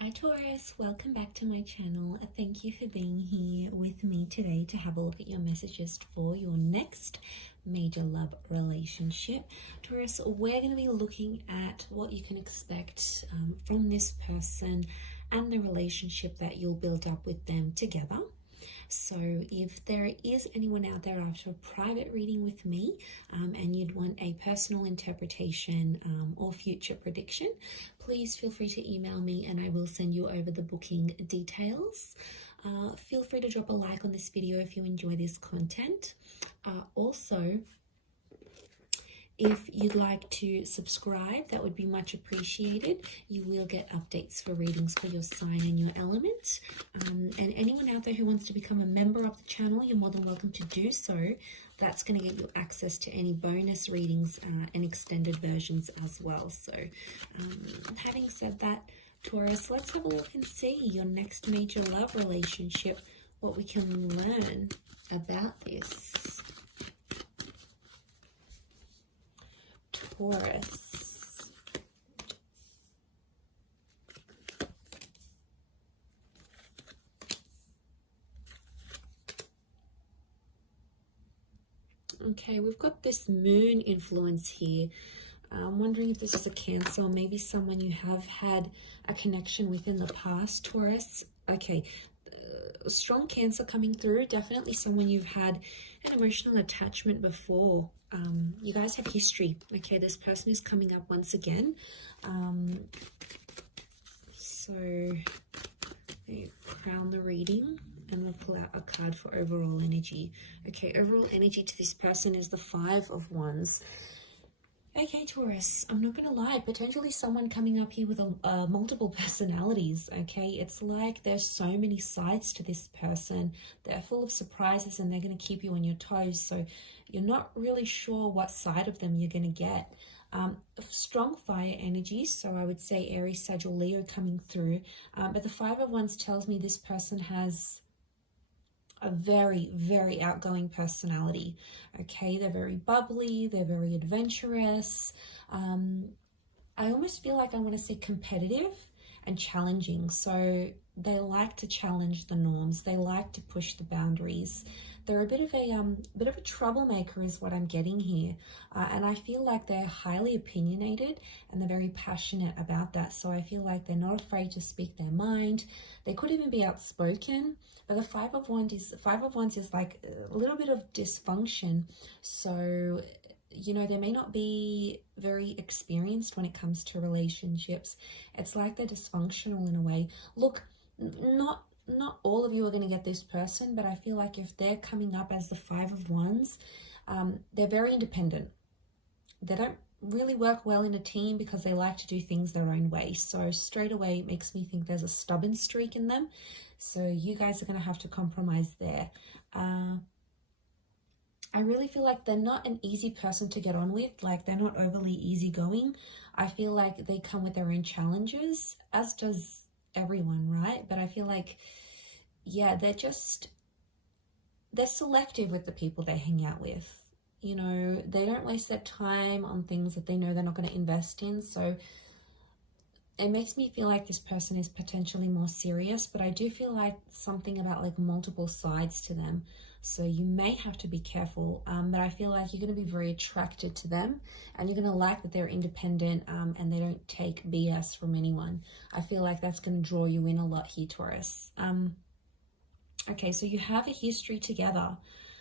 Hi Taurus, welcome back to my channel. Thank you for being here with me today to have a look at your messages for your next major love relationship. Taurus, we're going to be looking at what you can expect from this person and the relationship that you'll build up with them together. So if there is anyone out there after a private reading with me and you'd want a personal interpretation or future prediction, please feel free to email me and I will send you over the booking details. Feel free to drop a like on this video if you enjoy this content. Also, if you'd like to subscribe, that would be much appreciated. You will get updates for readings for your sign and your element. And anyone out there who wants to become a member of the channel, you're more than welcome to do so. That's going to get you access to any bonus readings and extended versions as well. So having said that, Taurus, let's have a look and see your next major love relationship, what we can learn about this. Taurus. Okay, we've got this moon influence here. I'm wondering if this is a Cancer, or maybe someone you have had a connection with in the past, Taurus. Okay, strong Cancer coming through. Definitely someone you've had an emotional attachment before. You guys have history. Okay, this person is coming up once again. So we crown the reading and we'll pull out a card for overall energy. Okay, overall energy to this person is the Five of Wands. Okay, Taurus, I'm not going to lie, potentially someone coming up here with multiple personalities, okay? It's like there's so many sides to this person. They're full of surprises and they're going to keep you on your toes. So you're not really sure what side of them you're going to get. Strong fire energy, so I would say Aries, Sagittarius, Leo coming through. But the Five of Wands tells me this person has a very, very outgoing personality. Okay, they're very bubbly, they're very adventurous. I almost feel like I want to say competitive and challenging. So they like to challenge the norms. They like to push the boundaries. They're a bit of a troublemaker is what I'm getting here. And I feel like they're highly opinionated and they're very passionate about that. So I feel like they're not afraid to speak their mind. They could even be outspoken. But the Five of Wands is like a little bit of dysfunction. So, you know, they may not be very experienced when it comes to relationships. It's like they're dysfunctional in a way. Look, not all of you are going to get this person, but I feel like if they're coming up as the Five of Wands, they're very independent. They don't really work well in a team because they like to do things their own way. So straight away, it makes me think there's a stubborn streak in them. So you guys are going to have to compromise there. I really feel like they're not an easy person to get on with. Like, they're not overly easygoing. I feel like they come with their own challenges, as does everyone, right? But I feel like, yeah, they're selective with the people they hang out with. You know, they don't waste their time on things that they know they're not going to invest in. So it makes me feel like this person is potentially more serious, but I do feel like something about like multiple sides to them. So you may have to be careful, but I feel like you're going to be very attracted to them and you're going to like that they're independent and they don't take BS from anyone. I feel like that's going to draw you in a lot here, Taurus. Okay, so you have a history together.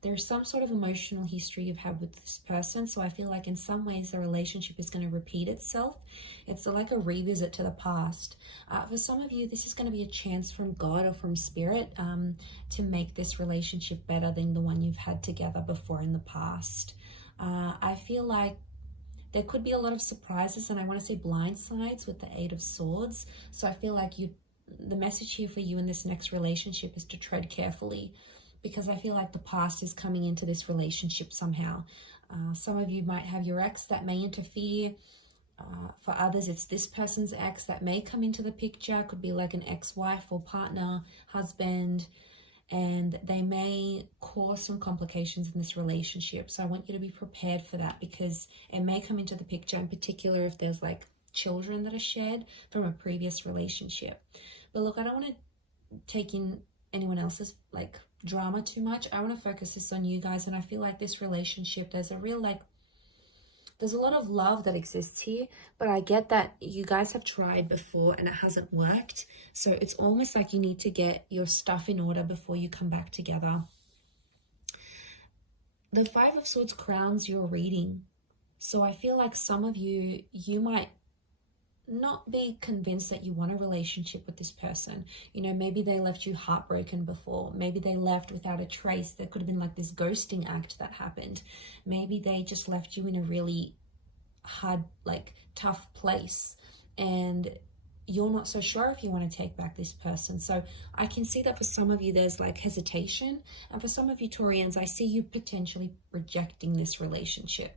There's some sort of emotional history you've had with this person. So I feel like in some ways the relationship is going to repeat itself. It's like a revisit to the past. For some of you, this is going to be a chance from God or from Spirit to make this relationship better than the one you've had together before in the past. I feel like there could be a lot of surprises, and I want to say blindsides with the Eight of Swords. So I feel like the message here for you in this next relationship is to tread carefully, because I feel like the past is coming into this relationship somehow. Some of you might have your ex that may interfere. For others, it's this person's ex that may come into the picture. Could be like an ex-wife or partner, husband, and they may cause some complications in this relationship. So I want you to be prepared for that, because it may come into the picture, in particular if there's like children that are shared from a previous relationship. But look, I don't want to take in anyone else's like drama too much. I want to focus this on you guys, and I feel like this relationship, there's a lot of love that exists here, but I get that you guys have tried before and it hasn't worked. So it's almost like you need to get your stuff in order before you come back together. The Five of Swords crowns your reading. So I feel like some of you, you might not be convinced that you want a relationship with this person. You know, maybe they left you heartbroken before. Maybe they left without a trace. There could have been like this ghosting act that happened. Maybe they just left you in a really hard, like tough place, and you're not so sure if you want to take back this person. So I can see that for some of you there's like hesitation, and for some of you Taurians, I see you potentially rejecting this relationship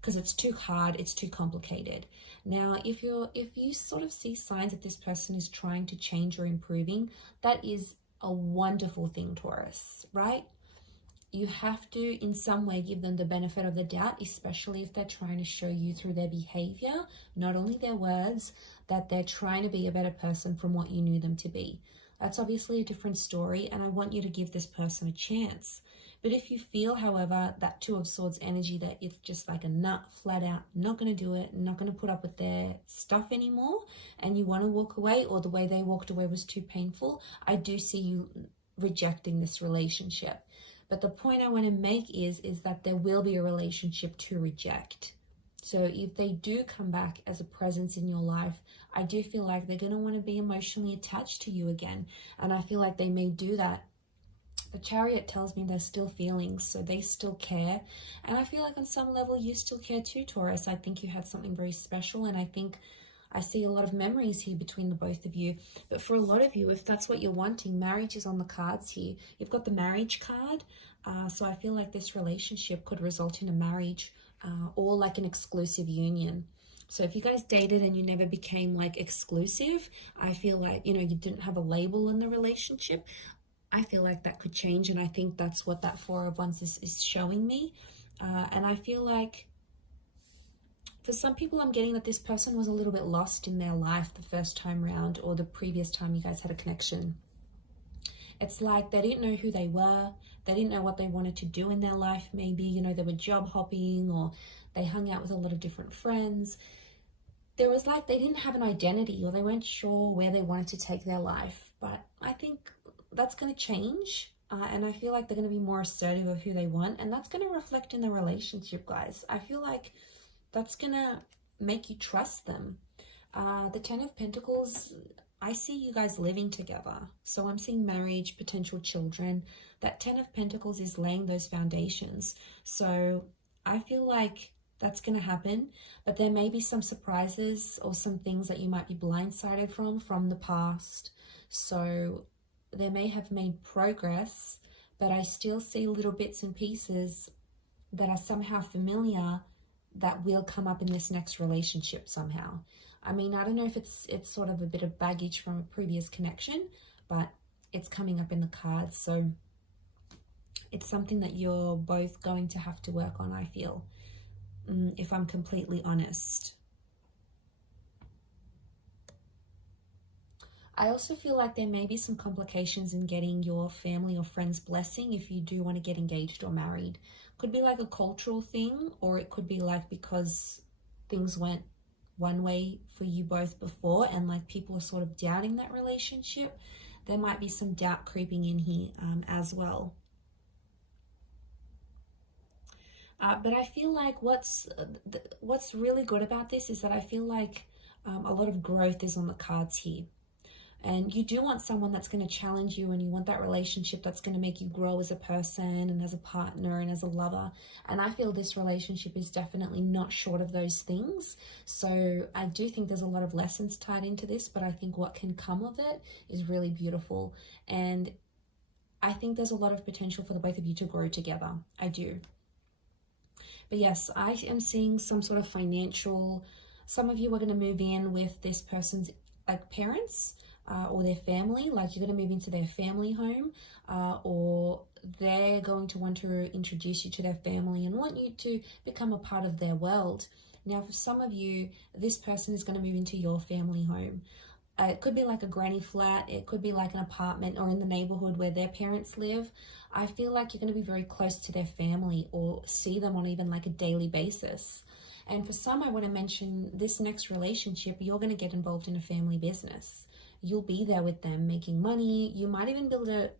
because it's too hard, it's too complicated. Now, if you sort of see signs that this person is trying to change or improving, that is a wonderful thing, Taurus, right? You have to in some way give them the benefit of the doubt, especially if they're trying to show you through their behavior, not only their words, that they're trying to be a better person from what you knew them to be. That's obviously a different story, and I want you to give this person a chance. But if you feel, however, that Two of Swords energy, that it's just like a nut, flat out, not going to do it, not going to put up with their stuff anymore, and you want to walk away, or the way they walked away was too painful, I do see you rejecting this relationship. But the point I want to make is that there will be a relationship to reject. So if they do come back as a presence in your life, I do feel like they're going to want to be emotionally attached to you again. And I feel like they may do that. The Chariot tells me there's still feelings, so they still care. And I feel like on some level you still care too, Taurus. I think you had something very special, and I think I see a lot of memories here between the both of you. But for a lot of you, if that's what you're wanting, marriage is on the cards here. You've got the marriage card. So I feel like this relationship could result in a marriage or like an exclusive union. So if you guys dated and you never became like exclusive, I feel like, you know, you didn't have a label in the relationship, I feel like that could change. And I think that's what that Four of Wands is showing me. And I feel like for some people, I'm getting that this person was a little bit lost in their life the first time round, or the previous time you guys had a connection. It's like they didn't know who they were. They didn't know what they wanted to do in their life. Maybe, you know, they were job hopping, or they hung out with a lot of different friends. There was like, they didn't have an identity, or they weren't sure where they wanted to take their life. But I think that's going to change. And I feel like they're going to be more assertive of who they want. And that's going to reflect in the relationship, guys. I feel like that's going to make you trust them. The Ten of Pentacles, I see you guys living together. So I'm seeing marriage, potential children. That Ten of Pentacles is laying those foundations. So I feel like that's going to happen. But there may be some surprises or some things that you might be blindsided from the past. So they may have made progress, but I still see little bits and pieces that are somehow familiar that will come up in this next relationship somehow. I mean, I don't know if it's sort of a bit of baggage from a previous connection, but it's coming up in the cards. So it's something that you're both going to have to work on, I feel, if I'm completely honest. I also feel like there may be some complications in getting your family or friends' blessing if you do want to get engaged or married. Could be like a cultural thing, or it could be like because things went one way for you both before and like people are sort of doubting that relationship. There might be some doubt creeping in here as well. But I feel like what's really good about this is that I feel like a lot of growth is on the cards here. And you do want someone that's going to challenge you, and you want that relationship that's going to make you grow as a person and as a partner and as a lover. And I feel this relationship is definitely not short of those things. So I do think there's a lot of lessons tied into this, but I think what can come of it is really beautiful. And I think there's a lot of potential for the both of you to grow together. I do. But yes, I am seeing some sort of financial, some of you are going to move in with this person's like parents, or their family, like you're going to move into their family home, or they're going to want to introduce you to their family and want you to become a part of their world. Now, for some of you, this person is going to move into your family home. It could be like a granny flat, it could be like an apartment or in the neighborhood where their parents live. I feel like you're going to be very close to their family or see them on even like a daily basis. And for some, I want to mention this next relationship, you're going to get involved in a family business. You'll be there with them making money. You might even build a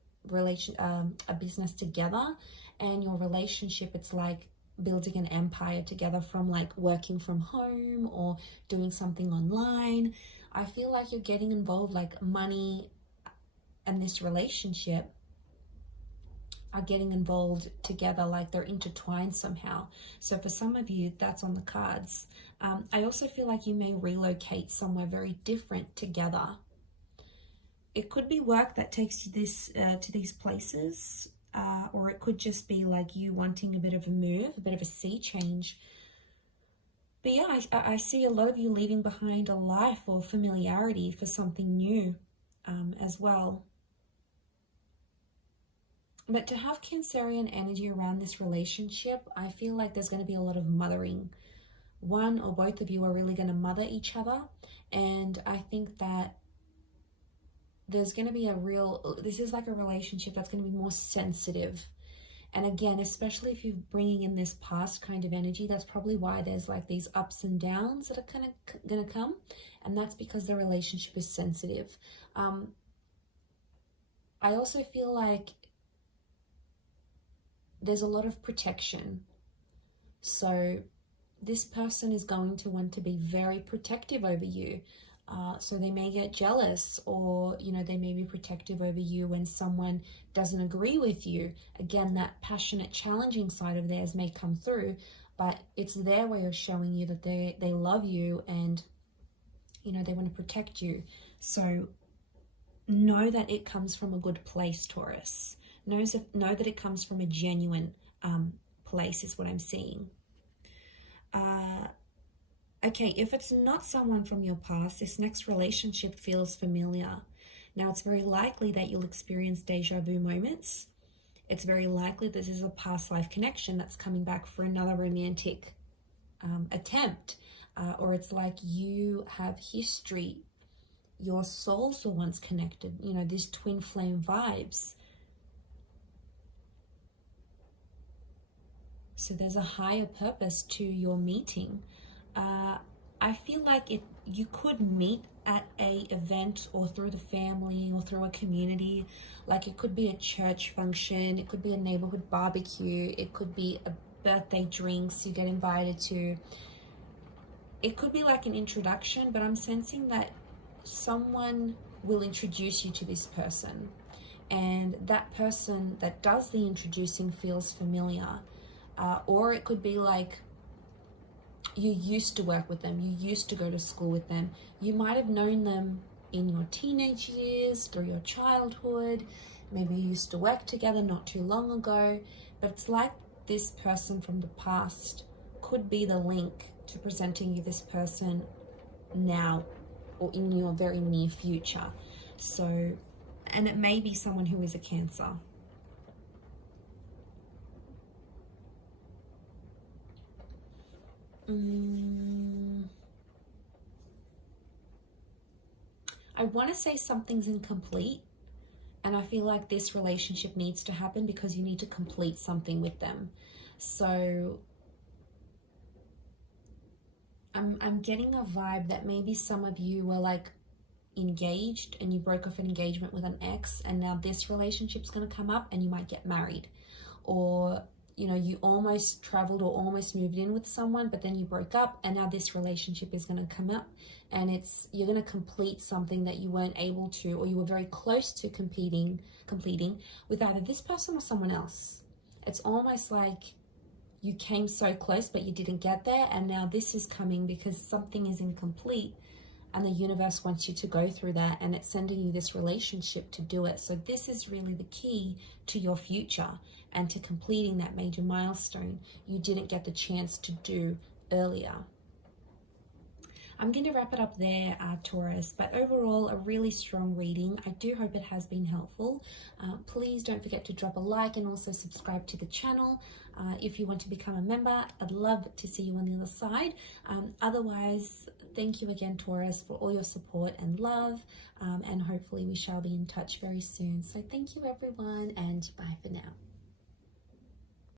business together, and your relationship, it's like building an empire together from like working from home or doing something online. I feel like you're getting involved, like money and this relationship are getting involved together, like they're intertwined somehow. So for some of you, that's on the cards. I also feel like you may relocate somewhere very different together. It could be work that takes you to these places, or it could just be like you wanting a bit of a move, a bit of a sea change. But yeah, I see a lot of you leaving behind a life or familiarity for something new as well. But to have Cancerian energy around this relationship, I feel like there's going to be a lot of mothering. One or both of you are really going to mother each other. And I think that there's going to be this is like a relationship that's going to be more sensitive. And again, especially if you're bringing in this past kind of energy, that's probably why there's like these ups and downs that are kind of going to come. And that's because the relationship is sensitive. I also feel like there's a lot of protection. So this person is going to want to be very protective over you. So they may get jealous, or, you know, they may be protective over you when someone doesn't agree with you. Again, that passionate, challenging side of theirs may come through, but it's their way of showing you that they love you and, you know, they want to protect you. So know that it comes from a good place, Taurus. Know that it comes from a genuine place is what I'm seeing. Okay, if it's not someone from your past, this next relationship feels familiar. Now, it's very likely that you'll experience deja vu moments. It's very likely this is a past life connection that's coming back for another romantic attempt. Or it's like you have history. Your souls were once connected. You know, these twin flame vibes. So there's a higher purpose to your meeting. I feel like you could meet at a event or through the family or through a community. Like it could be a church function, it could be a neighborhood barbecue, it could be a birthday drinks you get invited to. It could be like an introduction, but I'm sensing that someone will introduce you to this person, and that person that does the introducing feels familiar. Or it could be like you used to work with them, you used to go to school with them, you might have known them in your teenage years, through your childhood, maybe you used to work together not too long ago, but it's like this person from the past could be the link to presenting you this person now or in your very near future. So, and it may be someone who is a Cancer. I want to say something's incomplete, and I feel like this relationship needs to happen because you need to complete something with them. So I'm getting a vibe that maybe some of you were like engaged and you broke off an engagement with an ex, and now this relationship's going to come up and you might get married. Or, you know, you almost traveled or almost moved in with someone, but then you broke up, and now this relationship is going to come up, and you're going to complete something that you weren't able to, or you were very close to completing with either this person or someone else. It's almost like you came so close, but you didn't get there, and now this is coming because something is incomplete, and the universe wants you to go through that, and it's sending you this relationship to do it. So this is really the key to your future and to completing that major milestone you didn't get the chance to do earlier. I'm going to wrap it up there, Taurus, but overall a really strong reading. I do hope it has been helpful. Please don't forget to drop a like and also subscribe to the channel. If you want to become a member, I'd love to see you on the other side. Otherwise, thank you again, Taurus, for all your support and love, and hopefully we shall be in touch very soon. So thank you everyone, and bye for now.